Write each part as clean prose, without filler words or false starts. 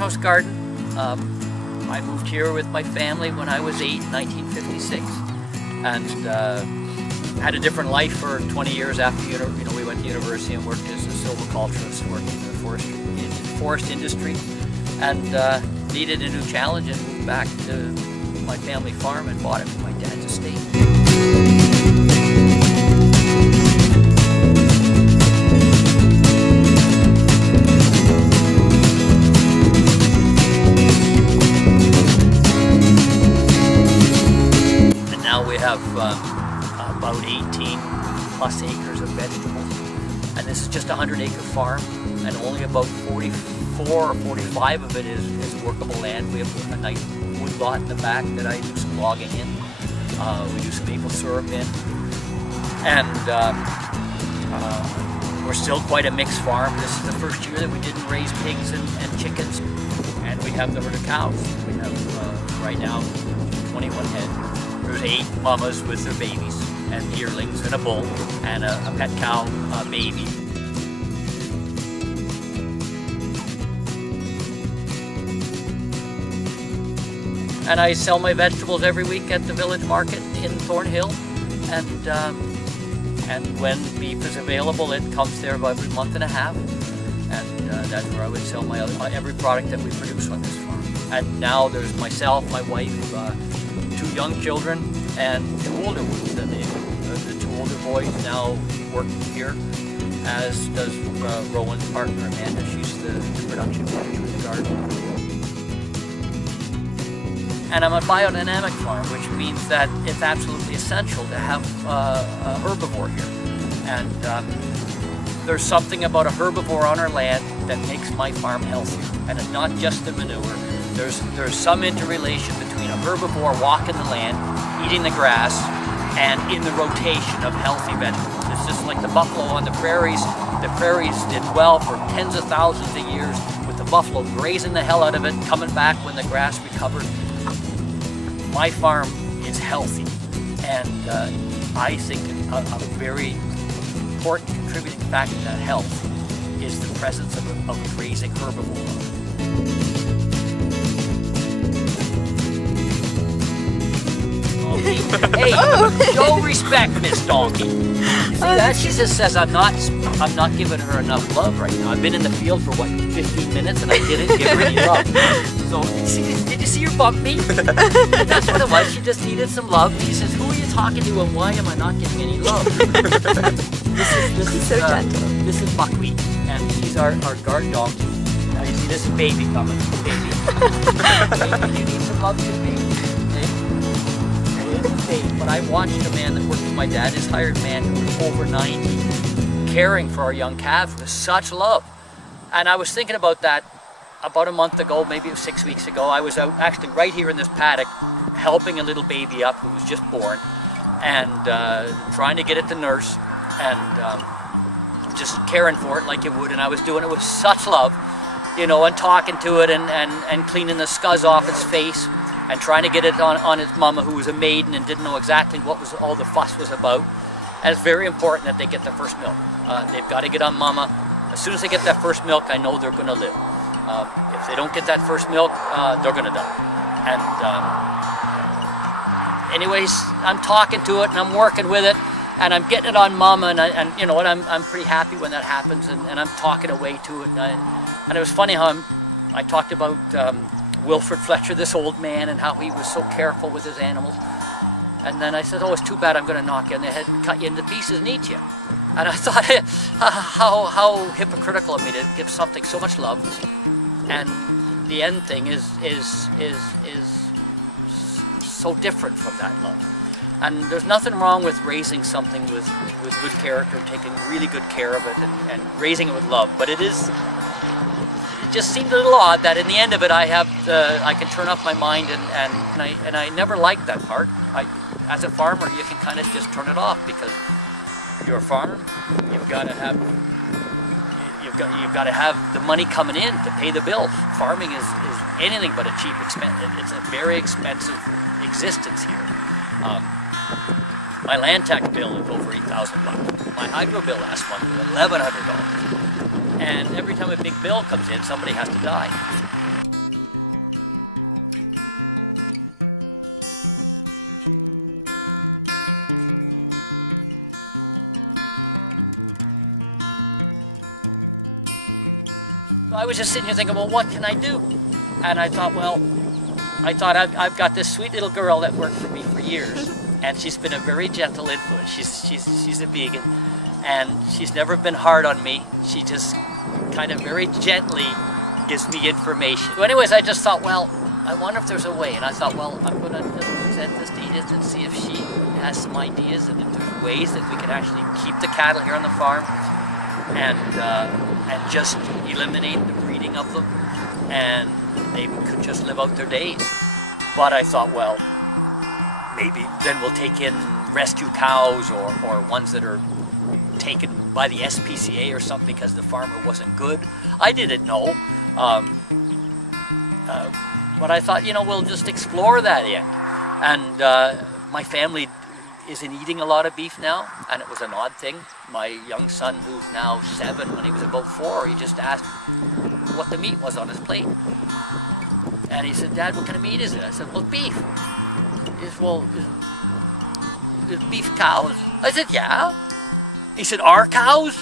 farmhouse garden. I moved here with my family when I was 8 in 1956, and had a different life for 20 years after we went to university and worked as a silviculturist, worked in the forest industry, and needed a new challenge and moved back to my family farm and bought it from my dad's estate. We have about 18 plus acres of vegetables, and this is just a 100-acre farm, and only about 44 or 45 of it is workable land. We have a nice wood lot in the back that I do some logging in. We do some maple syrup in, and we're still quite a mixed farm. This is the first year that we didn't raise pigs and chickens, and we have the herd of cows. We have right now 21 head. There's 8 mamas with their babies and yearlings and a bull and a pet cow baby. And I sell my vegetables every week at the village market in Thornhill, and when beef is available, it comes there about every month and a half, and that's where I would sell my every product that we produce on this farm. And now there's myself, my wife, 2 young children, and 2 older ones. The 2 older boys now work here, as does Rowan's partner Amanda. She's the production manager in the garden. And I'm a biodynamic farm, which means that it's absolutely essential to have a herbivore here. And there's something about a herbivore on our land that makes my farm healthy. And it's not just the manure. There's some interrelation between a herbivore walking the land, eating the grass, and in the rotation of healthy vegetables. It's just like the buffalo on the prairies. The prairies did well for tens of thousands of years with the buffalo grazing the hell out of it, coming back when the grass recovered. My farm is healthy, and I think a very important contributing factor to that health is the presence of a grazing herbivore. Hey, show respect, Miss Donkey. See that? She just says I'm not giving her enough love right now. I've been in the field for what, 15 minutes, and I didn't give her any love. So, did you see her bump me? That's what it was. She just needed some love. She says, "Who are you talking to, and why am I not getting any love?" This is Buckwheat, and he's our guard donkey. Now you see this is Baby coming. Baby, you need some love too, baby. But I watched a man that worked with my dad, his hired man, who was over 90, caring for our young calves with such love. And I was thinking about that about a month ago, maybe it was 6 weeks ago. I was out actually right here in this paddock helping a little baby up who was just born, and trying to get it to nurse, and just caring for it like you would. And I was doing it with such love, you know, and talking to it and cleaning the scuzz off its face, and trying to get it on its mama, who was a maiden and didn't know exactly what was all the fuss was about. And it's very important that they get their first milk. They've got to get on mama. As soon as they get that first milk, I know they're going to live. If they don't get that first milk, they're going to die. And anyways, I'm talking to it and I'm working with it, and I'm getting it on mama, and you know what, I'm pretty happy when that happens, and I'm talking away to it. And it was funny how I talked about Wilfred Fletcher, this old man, and how he was so careful with his animals. And then I said, "Oh, it's too bad I'm going to knock you on the head and cut you into pieces and eat you." And I thought, how hypocritical of me to give something so much love, and the end thing is so different from that love. And there's nothing wrong with raising something with good character and taking really good care of it and raising it with love. But it just seemed a little odd that in the end of it, I can turn off my mind, and I never liked that part. As a farmer, you can kind of just turn it off, because you're a farm. You've got to have the money coming in to pay the bills. Farming is anything but a cheap expense. It's a very expensive existence here. My land tax bill is over $8,000. My hydro bill last month was $1,100. And every time a big bill comes in, somebody has to die. So I was just sitting here thinking, well, what can I do? And I thought, well, I've got this sweet little girl that worked for me for years, and she's been a very gentle influence. She's a vegan, and she's never been hard on me. She just kind of very gently gives me information. So anyways, I just thought, well, I wonder if there's a way. And I thought, well, I'm going to just present this to Edith and see if she has some ideas and if there's ways that we can actually keep the cattle here on the farm and just eliminate the breeding of them, and they could just live out their days. But I thought, well, maybe then we'll take in rescue cows or ones that are taken by the SPCA or something because the farmer wasn't good. I didn't know. But I thought, you know, we'll just explore that end. And my family isn't eating a lot of beef now, and it was an odd thing. My young son, who's now 7, when he was about 4, he just asked what the meat was on his plate. And he said, Dad, what kind of meat is it? I said, well, beef. He said, well, is beef cows? I said, yeah. He said, our cows?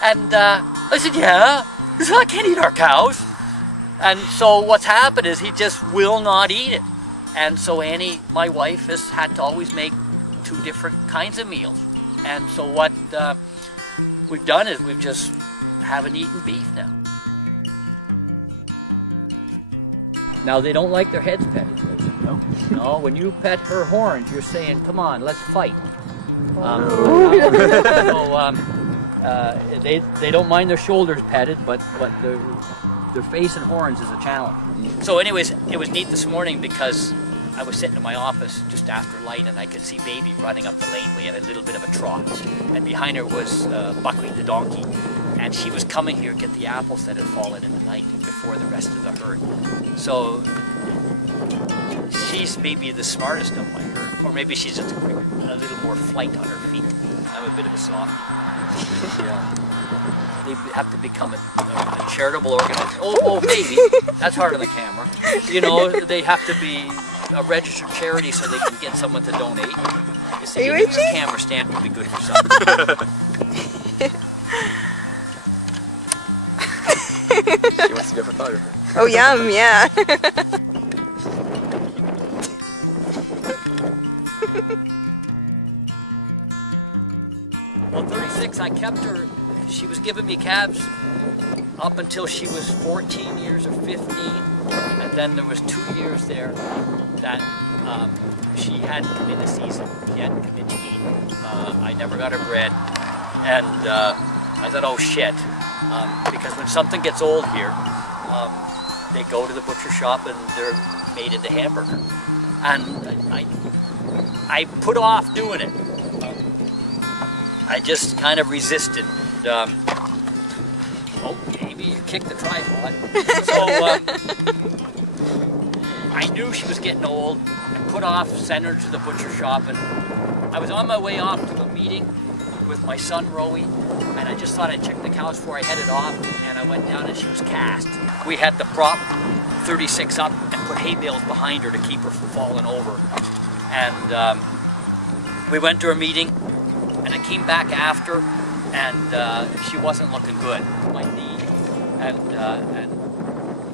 And I said, yeah. He said, I can't eat our cows. And so what's happened is he just will not eat it. And so Annie, my wife, has had to always make 2 different kinds of meals. And so what we've done is we've just haven't eaten beef now. Now they don't like their heads petted. No? No, when you pet her horns, you're saying, come on, let's fight. They don't mind their shoulders petted, but their face and horns is a challenge. So anyways, it was neat this morning because I was sitting in my office just after light and I could see Baby running up the laneway at a little bit of a trot. And behind her was Buckwheat the donkey. And she was coming here to get the apples that had fallen in the night before the rest of the herd. So she's maybe the smartest of my herd. Or maybe she's just a little more flight on her feet. I'm a bit of a softie. Yeah. They have to become a charitable organization. Oh, Baby, that's hard on the camera. You know, they have to be a registered charity so they can get someone to donate. You see, maybe a camera stand would be good for something. She wants to be a photographer. Oh, yum, yeah. Well, 36, I kept her. She was giving me calves up until she was 14 years or 15. And then there was 2 years there that she hadn't come in the season. She hadn't come in to eat. I never got her bred. And I thought, oh shit. Because when something gets old here, they go to the butcher shop and they're made into hamburger. And I put off doing it. I just kind of resisted. Oh, Amy, you kicked the tripod. So I knew she was getting old. I put off sending her to the butcher shop, and I was on my way off to a meeting with my son Rowie, and I just thought I'd check the cows before I headed off, and I went down and she was cast. We had to prop 36 up and put hay bales behind her to keep her from falling over. And we went to a meeting, and I came back after, and she wasn't looking good, my knee,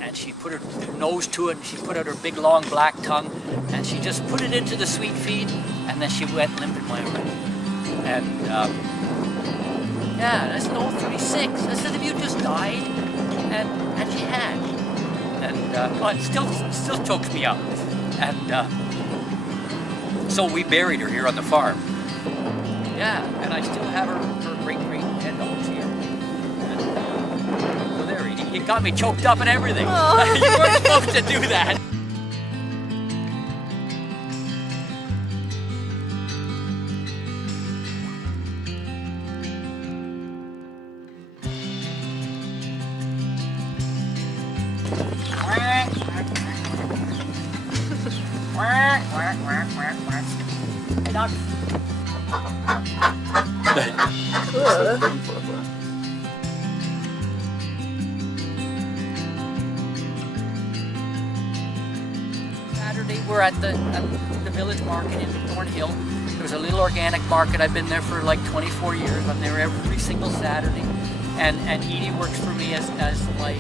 and she put her nose to it, and she put out her big long black tongue, and she just put it into the sweet feed, and then she went limp in my arm. And yeah, I said, oh, 36. I said, have you just died? And she had. And well, it still chokes me up. And so we buried her here on the farm. Yeah, and I still have her great head dogs here. And, so there, you got me choked up and everything. You weren't supposed to do that. Hey, dog. Saturday we're at the village market in Thornhill. There's a little organic market. I've been there for like 24 years. I'm there every single Saturday. And Edie works for me as my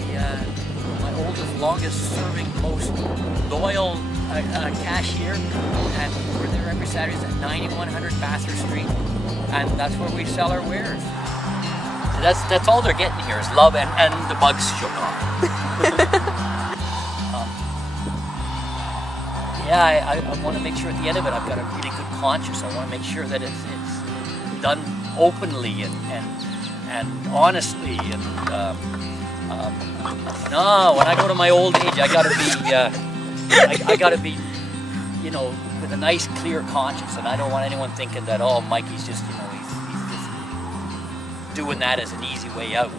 my oldest, longest serving, most loyal cashier, and we're there every Saturday at 9100 Bathurst Street, and that's where we sell our wares. So that's all they're getting here is love and the bugs shook off. Yeah, I want to make sure at the end of it I've got a really good conscience. I want to make sure that it's done openly and honestly. And no, when I go to my old age, I gotta be, you know, with a nice, clear conscience, and I don't want anyone thinking that, oh, Mikey's just, you know, he's just doing that as an easy way out.